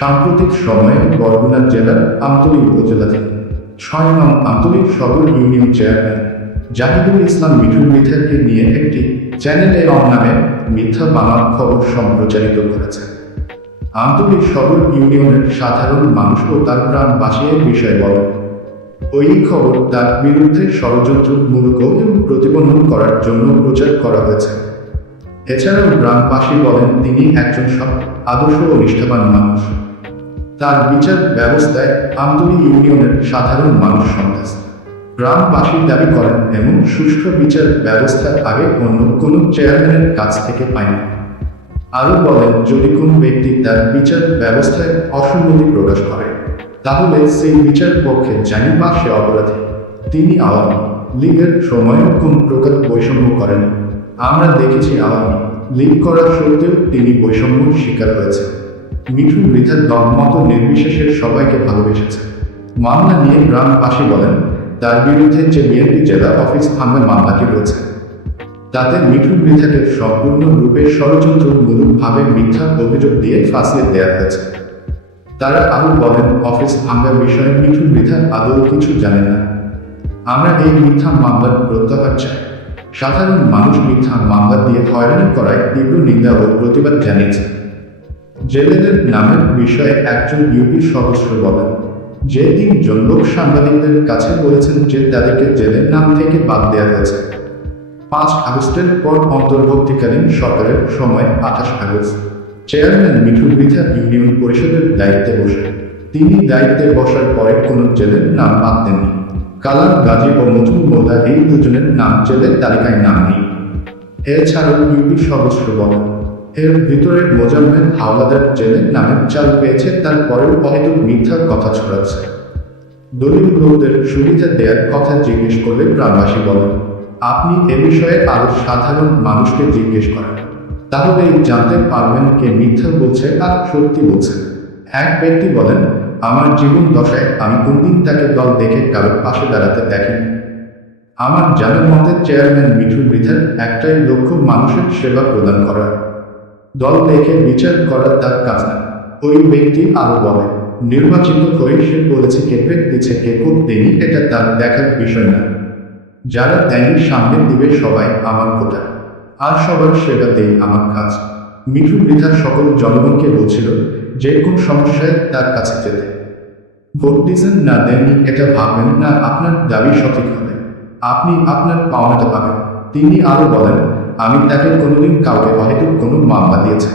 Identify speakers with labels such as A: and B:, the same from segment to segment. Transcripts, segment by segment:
A: সাম্প্রতিক সময়ে বরগুনা জেলার আমতলী উপজেলাতে ছয় নং আন্তরিক সদর ইউনিয়ন চেয়ারম্যান জাহিদুল ইসলাম মিঠুন মিথাকে নিয়ে একটি চ্যানেলে অন নামে মিথ্যা বানার খবর সম্প্রচারিত করেছে। আন্তরিক সদর ইউনিয়নের সাধারণ মানুষও তার প্রাণ বাঁচিয়ে বিষয় বলেন, ওই খবর তার বিরুদ্ধে ষড়যন্ত্রমূলক এবং প্রতিবন্ধন করার জন্য প্রচার করা হয়েছে। এছাড়াও গ্রামবাসী বলেন, তিনি একজন সব আদর্শ ও নিষ্ঠাবান মানুষ। তার বিচার ব্যবস্থায় আমতলী ইউনিয়নের সাধারণ মানুষ সন্ত্রাস। গ্রামবাসী দাবি করেন এবং সুষ্ঠু বিচার ব্যবস্থার আগে অন্য কোনো চেয়ারম্যানের কাছ থেকে পায়নি আরও বলেন, যদি কোনো ব্যক্তি তার বিচার ব্যবস্থায় অসম্মতি প্রকাশ করে, তাহলে সেই বিচার পক্ষে জানি বা সে অপরাধী। তিনি আওয়ামী লীগের সময়ও কোন প্রকার বৈষম্য করেন আমরা দেখেছি আওয়ামী লীগ করার সত্ত্বেও তিনি বৈষম্য শিকার হয়েছে মিঠু মৃধার দলমত নির্বিশেষে সবাইকে ভালোবেসেছে। মামলা নিয়ে গ্রামবাসী বলেন, তার বিরুদ্ধে যে বিএনপি জেলা অফিস ভাঙার মামলাটি রয়েছে। তাতে মিঠু মৃধাকে সম্পূর্ণরূপে ষড়যন্ত্রমূলকভাবে মিথ্যা অভিযোগ দিয়ে ফাঁসিয়ে দেওয়া হয়েছে। তারা আরও বলেন, অফিস ভাঙার বিষয়ে মিঠু মৃধা আদৌ কিছু জানে না। আমরা এই মিথ্যা মামলার প্রত্যাহার চাই। সাধারণ মানুষ মিথ্যা মামলা দিয়ে হয়রানি করায় তীব্র নিন্দা ও প্রতিবাদ জানিয়েছে। জেলেদের নামের বিষয়ে একজন ইউপি সদস্য বলেন, যে তিনজন লোক সাংবাদিকদের কাছে বলেছেন যে তাদেরকে জেলের নাম থেকে বাদ দেওয়া হয়েছে। পাঁচ আগস্টের পর অন্তর্বর্তীকালীন সরকারের সময় আঠাশ আগস্ট। চেয়ারম্যান মিঠু বৃথা ইউনিয়ন পরিষদের দায়িত্বে বসে। তিনি দায়িত্বে বসার পরে কোনো জেলের নাম বাদ দেননি। কালাম, গাজী ও মজুর মোল্লা এই দুজনের নাম জেলের তালিকায় নাম নেই। এছাড়াও ইউপি সদস্য বলেন এর ভিতরে মোজাম্মেদ হাওলাদার জেলের নামের চাল পেয়েছে তারপরেও অহেতুক মিথ্যা কথা ছড়াচ্ছে। দলিল লোকদের সুবিধা দেওয়ার কথা জিজ্ঞেস করলে গ্রামবাসী বলেন, আপনি এ বিষয়ে আরও সাধারণ মানুষকে জিজ্ঞেস করেন। তাহলেই জানতে পারবেন কে মিথ্যা বলছে আর সত্যি বলছে। এক ব্যক্তি বলেন, আমার জীবন দশায় আমি কোনদিন তাকে দল দেখে কারোর পাশে দাঁড়াতে দেখিনি। আমার জানার মতে চেয়ারম্যান মিঠু মৃধার একটাই লক্ষ্য মানুষের সেবা প্রদান করা। দল দেখে বিচার করার তার কাজ না। ওই ব্যক্তি আরও বলে, নির্বাচিত হয়ে সে বলেছে কে ব্রেক দিচ্ছে, কে কোপ দেয়নি, এটা তার দেখার বিষয় না। যারা দেয়নি, সামনে দিবে সবাই আমার কোটা আর সবার সেবা দেই আমার কাজ। মিঠু মৃধার সকল জনগণকে বলছিল, যে কোন সমস্যায় তার কাছে যেতে। ভোট দিয়েছেন না দেননি, এটা ভাববেন না, আপনার দাবি সঠিক হবে। আপনি আপনার পাওনাটা পাবেন। তিনি আরও বলেন আমি তাকে কোনোদিন কাউকে অহেতুক কোনো মামলা দিয়েছে।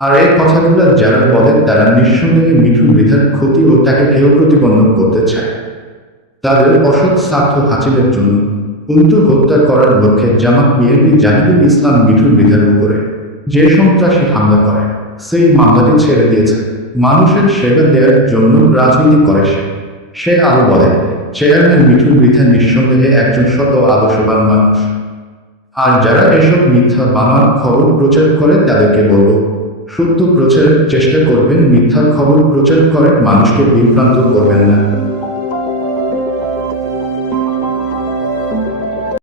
A: আর এই কথাগুলো যারা বলে, তারা নিঃসন্দেহে মিঠু মৃধার ক্ষতি ও তাকে কেউ প্রতিপন্ন করতে চায়। তাদের অসৎ স্বার্থ হাসিলের জন্য উল্টো হত্যা করার লক্ষ্যে জামাত বিএনপি জাহিদুল ইসলাম মিঠু মৃধার উপরে যে সন্ত্রাসী হামলা করে, সেই মামলাটি ছেড়ে দিয়েছে। মানুষের সেবা দেওয়ার জন্য রাজনীতি করে সে। সে আরও বলে, চেয়ারম্যান মিঠু মৃধা নিঃসন্দেহে একজন শত আদর্শবান মানুষ। আর যারা এসব মিথ্যা বানার খবর প্রচার করে তাদেরকে বলব। সত্য প্রচারের চেষ্টা করবেন, মিথ্যা খবর প্রচার করে মানুষকে বিভ্রান্ত করবেন না।